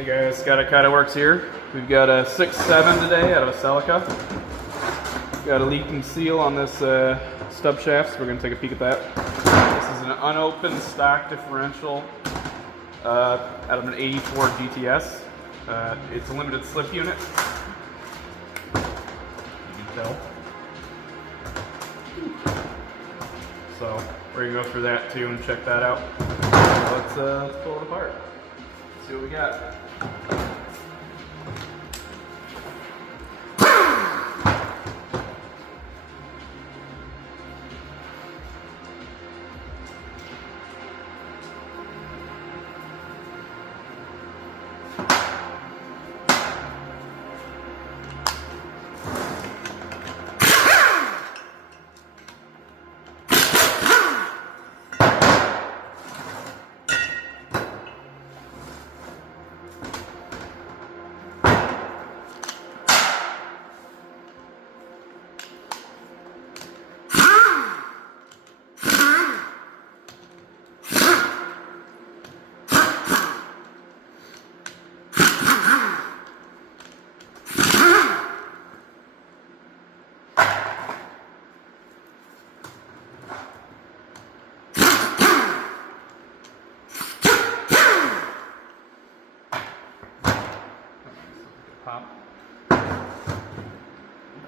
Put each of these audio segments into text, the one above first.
Hey guys, Scott at Kinda Works here. We've got a 6.7 today out of a celica. Got a leaking seal on this stub shaft, so we're going to take a peek at that. This is an unopened stock differential out of an 84 GTS. It's a limited slip unit. You can tell. So we're going to go through that too and check that out. Let's pull it apart. See what we got.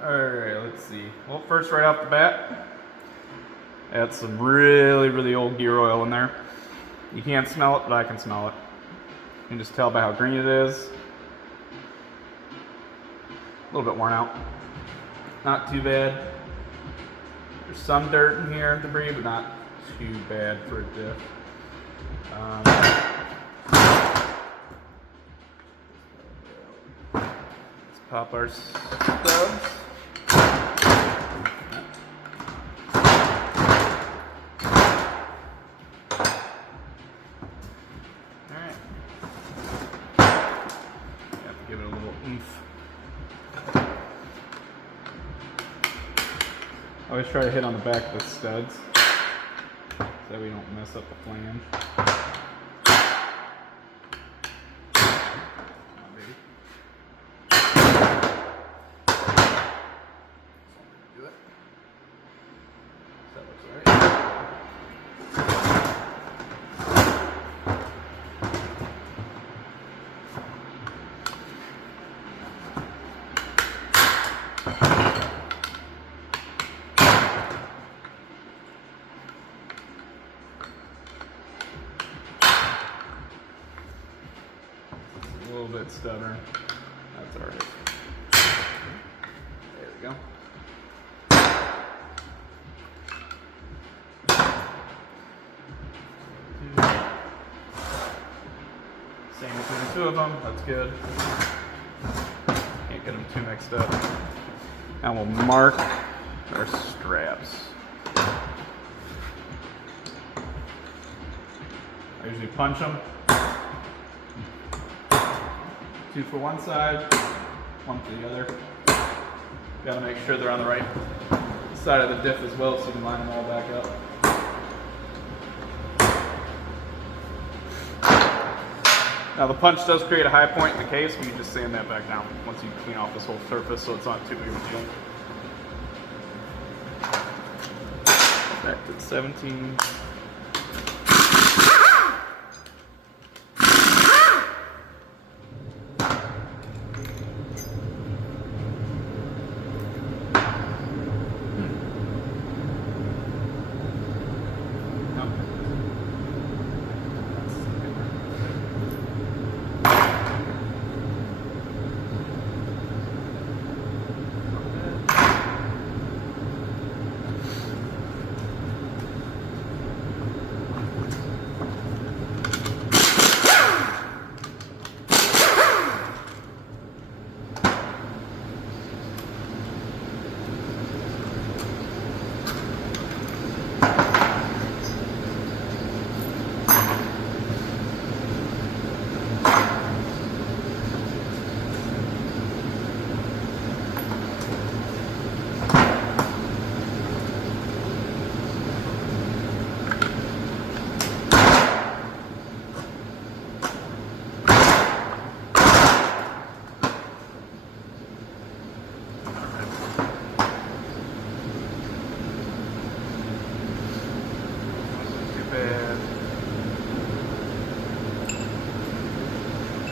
Alright, let's see. Well, first right off the bat, that's some really old gear oil in there. You can't smell it, but I can smell it. You can just tell by how green it is. A little bit worn out. Not too bad. There's some dirt in here, debris, but not too bad for a diff. Let's pop our stubs. Give it a little oomph. I always try to hit on the back of the studs so that we don't mess up the flange. Come on, baby. Do it. That looks alright. A little bit stubborn. That's alright. There we go. Same between the two of them. That's good. Can't get them too mixed up. Now we'll mark our straps. I usually punch them. 2 for one side, 1 for the other. Got to make sure they're on the right side of the diff as well so you can line them all back up. Now the punch does create a high point in the case, but you just sand that back down once you clean off this whole surface so it's not too big of a deal. Back to 17.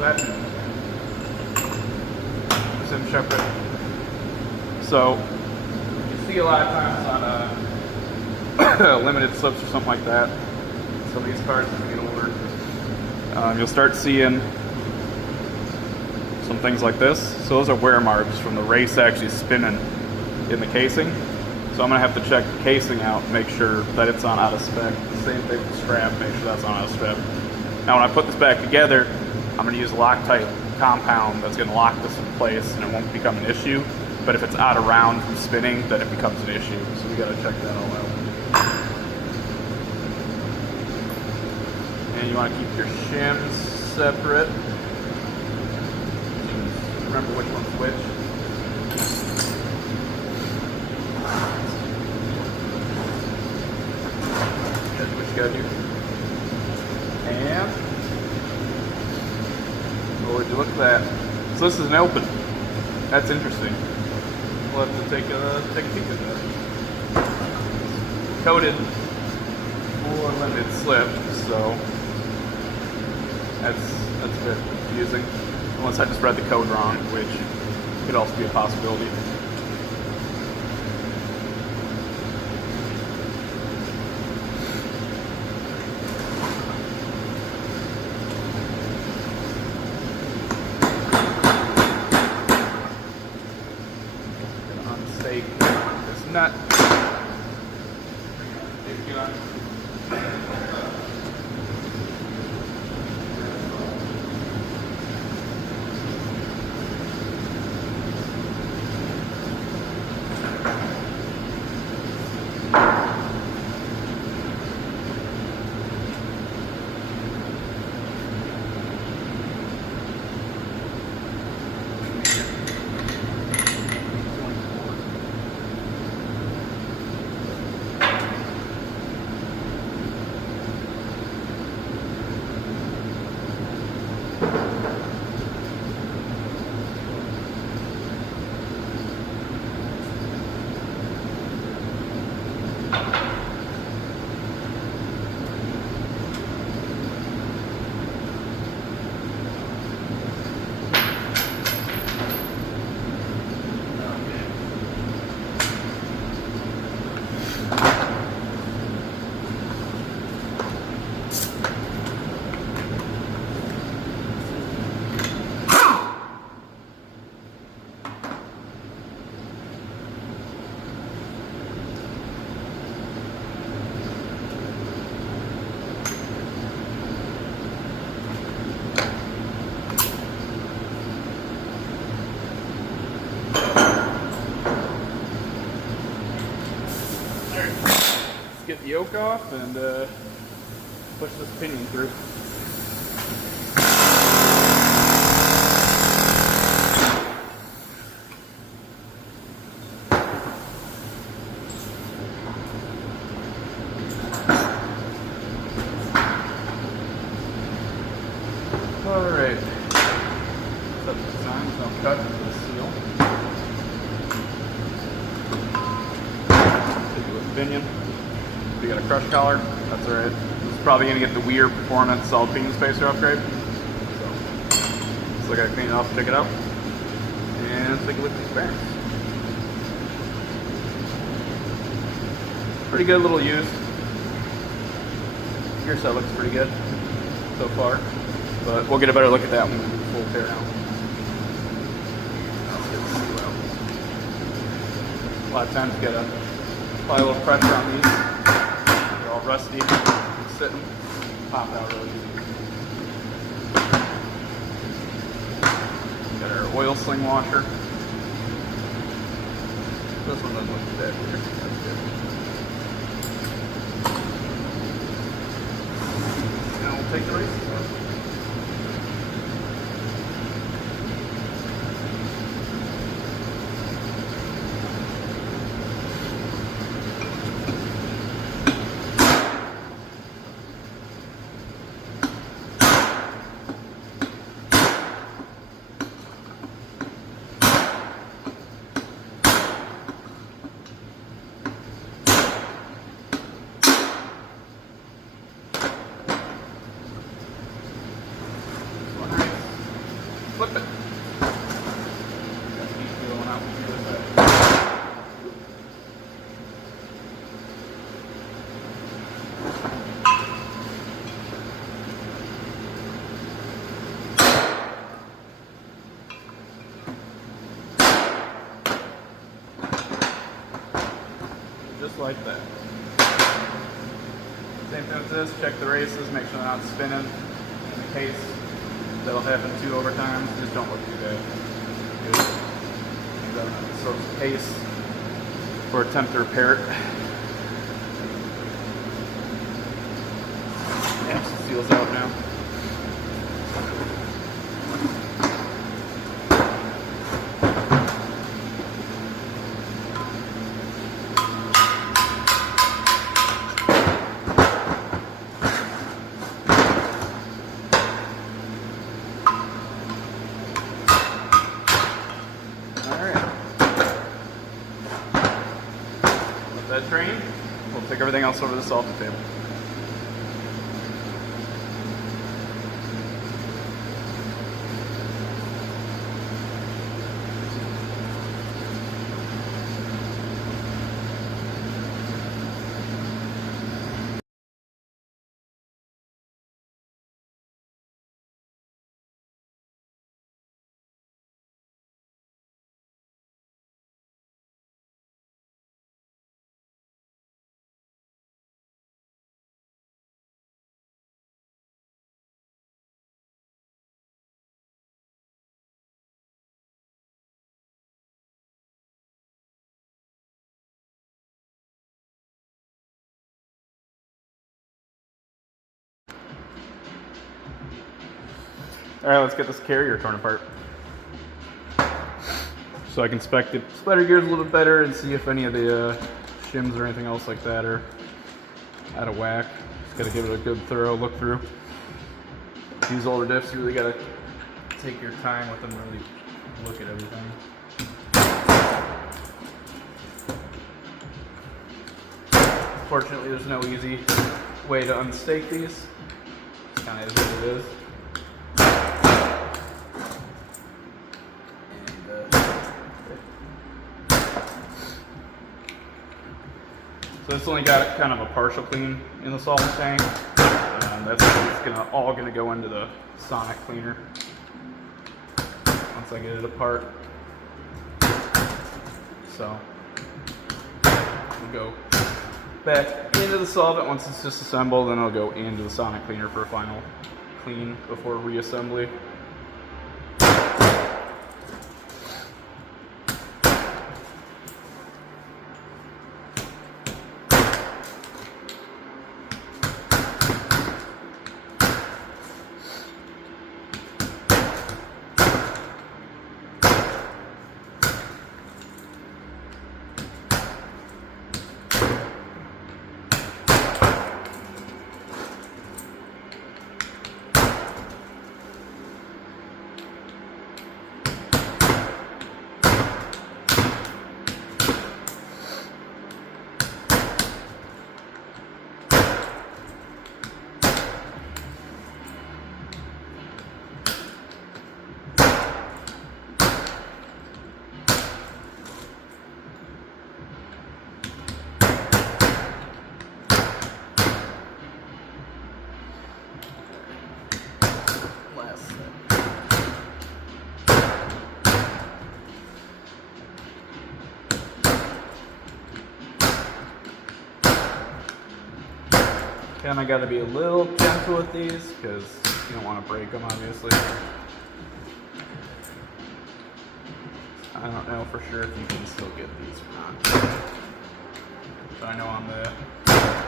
that? Sim shepherd. So you see a lot of times on limited slips or something like that. Some of these cars as they get older, you'll start seeing some things like this. So those are wear marks from the race actually spinning in the casing. So I'm gonna have to check the casing out, make sure that it's on out of spec. Same thing with the strap, make sure that's on out of spec. Now when I put this back together, I'm gonna use Loctite compound that's gonna lock this in place and it won't become an issue. But if it's out of round from spinning, then it becomes an issue. So we gotta check that all out. And you wanna keep your shims separate. Remember which one's which. That's what you gotta do. And what would you look at that? So this is an open. That's interesting. We'll have to take a peek at that. Coated for limited slip, so that's a bit confusing. Unless I just read the code wrong, which could also be a possibility. Unstake this nut. Get the yoke off and push this pinion through. Alright. Set the signs, no cut for the seal. Take it with the pinion. We got a crush collar, that's alright. This is probably going to get the Weir Performance solid pinion spacer upgrade. So I got to clean it off, check it out, and take a look at these bearings. Pretty good little use. Gear set looks pretty good so far, but we'll get a better look at that when we do the full tear down. Let's get the seal out. A lot of times you got to apply a little pressure on these. All rusty, sitting, pop out really easy. Got our oil sling washer. This one doesn't look dead here. That's good. Now we'll take the races out. like that. Same thing with this, check the races, make sure they're not spinning in the case. That'll happen too over time, just don't look too bad. Good. And then sort of case or attempt to repair it. Yeah, so seals out now. That drain, we'll take everything else over the salting table. All right, let's get this carrier torn apart. So I can inspect the splatter gears a little bit better and see if any of the shims or anything else like that are out of whack. Just gotta give it a good thorough look through. These older diffs, you really gotta take your time with them, really look at everything. Fortunately, there's no easy way to unstake these. It kind of is what it is. So this only got kind of a partial clean in the solvent tank. That's all gonna go into the sonic cleaner once I get it apart. So we'll go back into the solvent once it's disassembled, then I'll go into the sonic cleaner for a final clean before reassembly. Kind of got to be a little gentle with these because you don't want to break them, obviously. I don't know for sure if you can still get these or not. But I know on the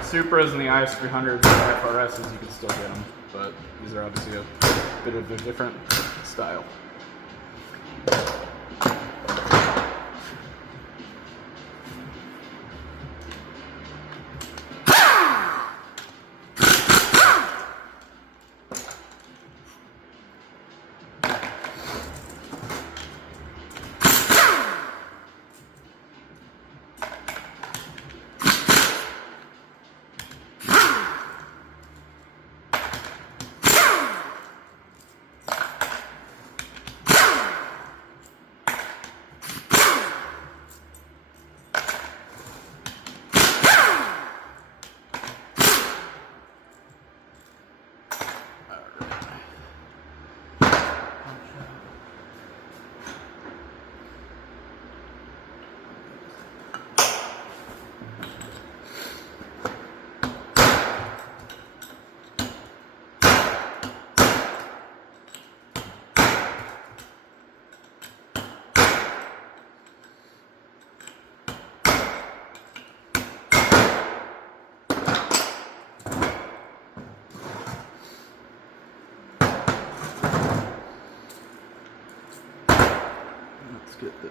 Supras and the IS300s and the FRSs you can still get them, but these are obviously a bit of a different style.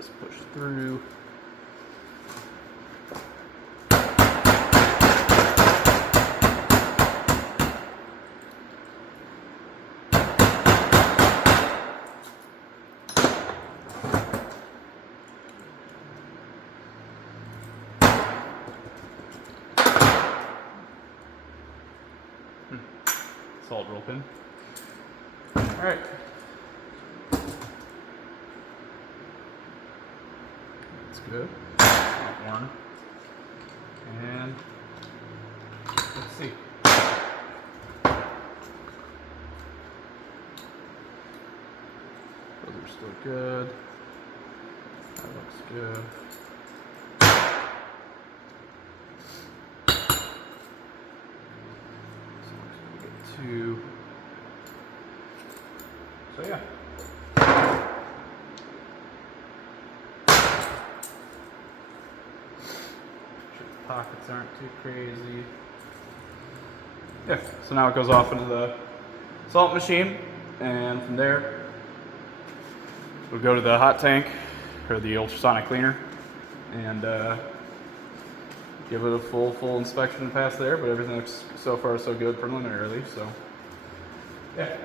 this push through. Salt roll pin. All right. That's good. Not worn. And let's see. Those are still good. That looks good. So yeah. Sure the pockets aren't too crazy. Yeah, so now it goes off into the salt machine, and from there we'll go to the hot tank or the ultrasonic cleaner and give it a full inspection and pass there, but everything looks so far so good preliminarily, so yeah.